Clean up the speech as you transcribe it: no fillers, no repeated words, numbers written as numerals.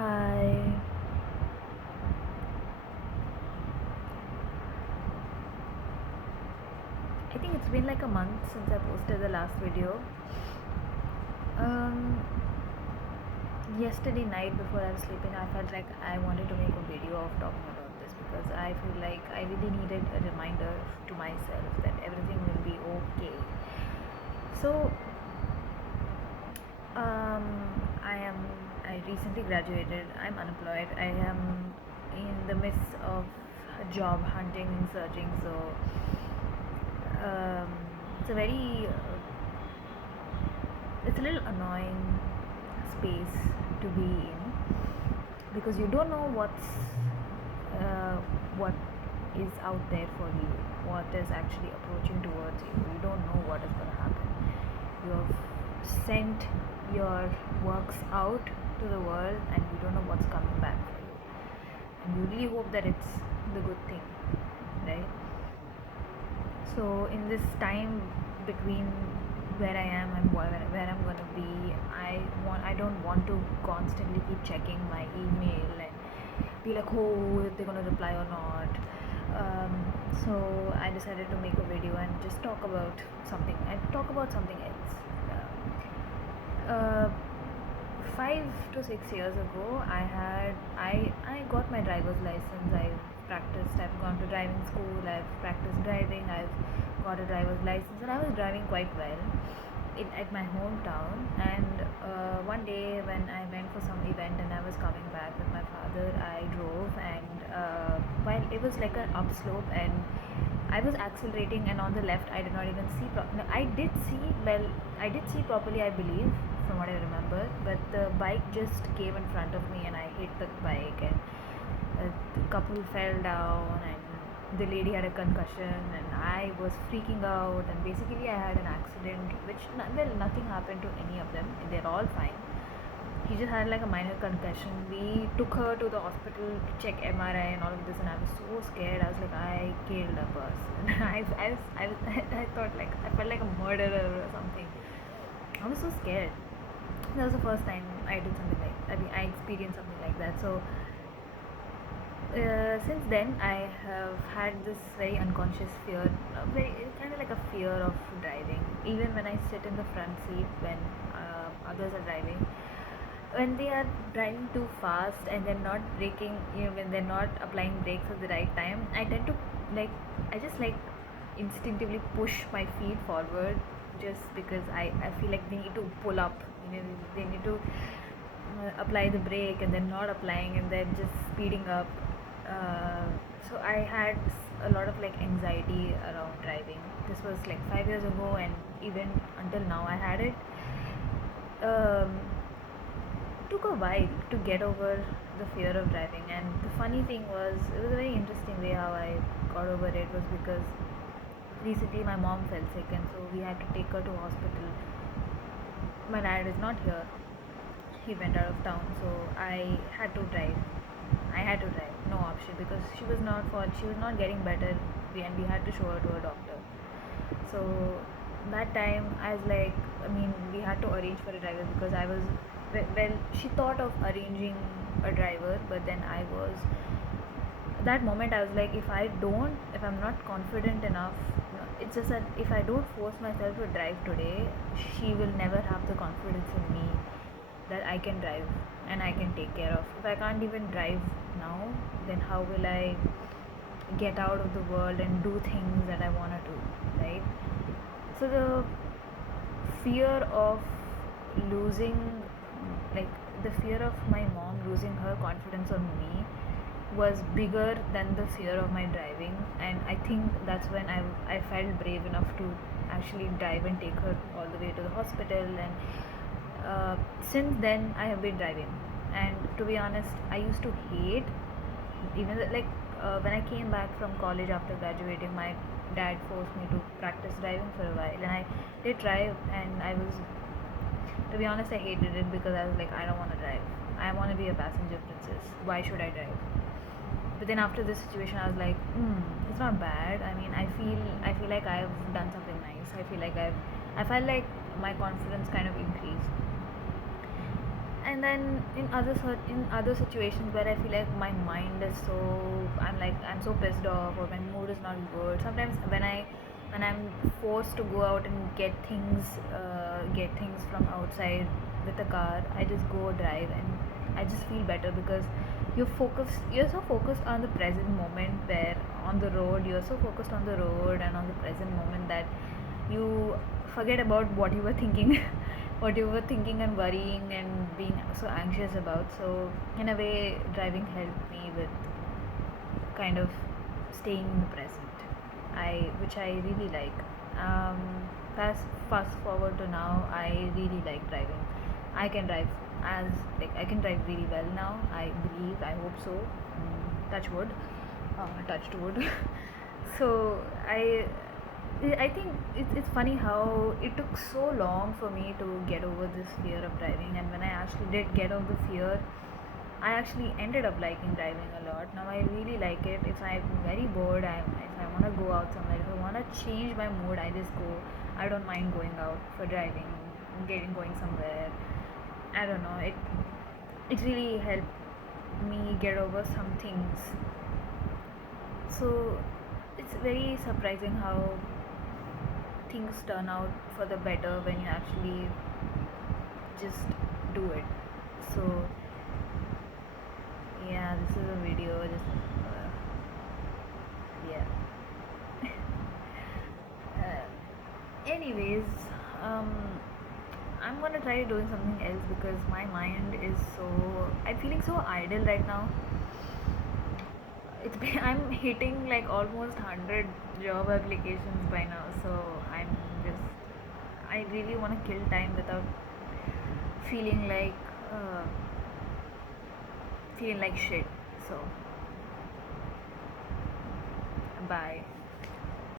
Hi. I think it's been like a month since I posted the last video. Um, Yesterday night before I was sleeping, I felt like I wanted to make a video of talking about this because I feel like I really needed a reminder to myself that everything will be okay. So, um, I am. I recently graduated. I'm unemployed. I am in the midst of job hunting and searching. So, um, it's a very it's a little annoying space to be in because you don't know uh, what is out there for you, what is actually approaching towards you. You don't know what is going to happen. You have sent your works out to the world and you don't know what's coming back for you, and you really hope that it's the good thing, right? So in this time between where I am and where I'm gonna be, I don't want to constantly keep checking my email and be like, oh, if they're gonna reply or not. Um, so I decided to make a video and just talk about something else. Uh, 5 to 6 years ago, I got my driver's license. I've gone to driving school, I've practiced driving, I've got a driver's license, and I was driving quite well at my hometown. And one day when I went for some event and I was coming back with my father, I drove, and while it was like an upslope and I was accelerating, and on the left I did not even see. No, I did see well. I did see properly, I believe, from what I remember. But the bike just came in front of me, and I hit the bike, and the couple fell down, and the lady had a concussion, and I was freaking out. And basically, I had an accident, which nothing happened to any of them. They're all fine. He just had like a minor concussion. We took her to the hospital to check MRI and all of this, and I was so scared. I was like, I killed a person. I thought like I felt like a murderer or something. I was so scared. That was the first time I did something like I mean I experienced something like that. So since then I have had this very unconscious fear, very kind of like a fear of driving. Even when I sit in the front seat when others are driving, when they are driving too fast and they're not braking, when they're not applying brakes at the right time, I tend to like I just like instinctively push my feet forward just because I feel like they need to pull up, they need to apply the brake, and then not applying, and then just speeding up. So I had a lot of like anxiety around driving. This was like 5 years ago, and even until now I had it. um, Took a while to get over the fear of driving, and the funny thing was, it was a very interesting way how I got over it was because recently my mom fell sick, and so we had to take her to hospital. My dad is not here, he went out of town, so I had to drive, no option, because she was not getting better, and we had to show her to a doctor. So that time I was like, I mean, we had to arrange for a driver because I was well, she thought of arranging a driver, but then that moment I was like, if I'm not confident enough, it's just that if I don't force myself to drive today, she will never have the confidence in me that I can drive and I can take care of. If I can't even drive now, then how will I get out of the world and do things that I want to do, right? So the fear of losing, like the fear of my mom losing her confidence on me was bigger than the fear of my driving, and I think that's when I felt brave enough to actually drive and take her all the way to the hospital. And since then I have been driving, and to be honest, I used to hate, when I came back from college after graduating, my dad forced me to practice driving for a while, and I did drive, and to be honest, I hated it because I was like, I don't want to drive. I want to be a passenger princess. Why should I drive? But then after this situation, I was like, it's not bad. I mean, I feel like I've done something nice. I felt like my confidence kind of increased. And then in other situations where I feel like my mind is so, I'm so pissed off, or my mood is not good. Sometimes when I'm forced to go out and get things from outside with a car, I just go drive, and I just feel better because you're so focused on the present moment. Where on the road you're so focused on the road and on the present moment that you forget about what you were thinking, what you were thinking and worrying and being so anxious about. So in a way, driving helped me with kind of staying in the present, which I really like. um, fast forward to now, I really like driving. I can drive as I can drive really well now, I believe, I hope so. Touch wood. Touched wood. So I think it's funny how it took so long for me to get over this fear of driving, and when I actually did get over the fear, I actually ended up liking driving a lot. Now I really like it. If I'm very bored, if I want to go out somewhere, if I want to change my mood, I just go. I don't mind going out for driving, going somewhere. I don't know. It really helped me get over some things. So it's very surprising how things turn out for the better when you actually just do it. So yeah, this is a video. Just yeah. Anyways, um, I'm gonna try doing something else because my mind is so. I'm feeling so idle right now. I'm hitting like almost 100 job applications by now, so I'm just. I really want to kill time without feeling like uh, feeling like shit. So bye.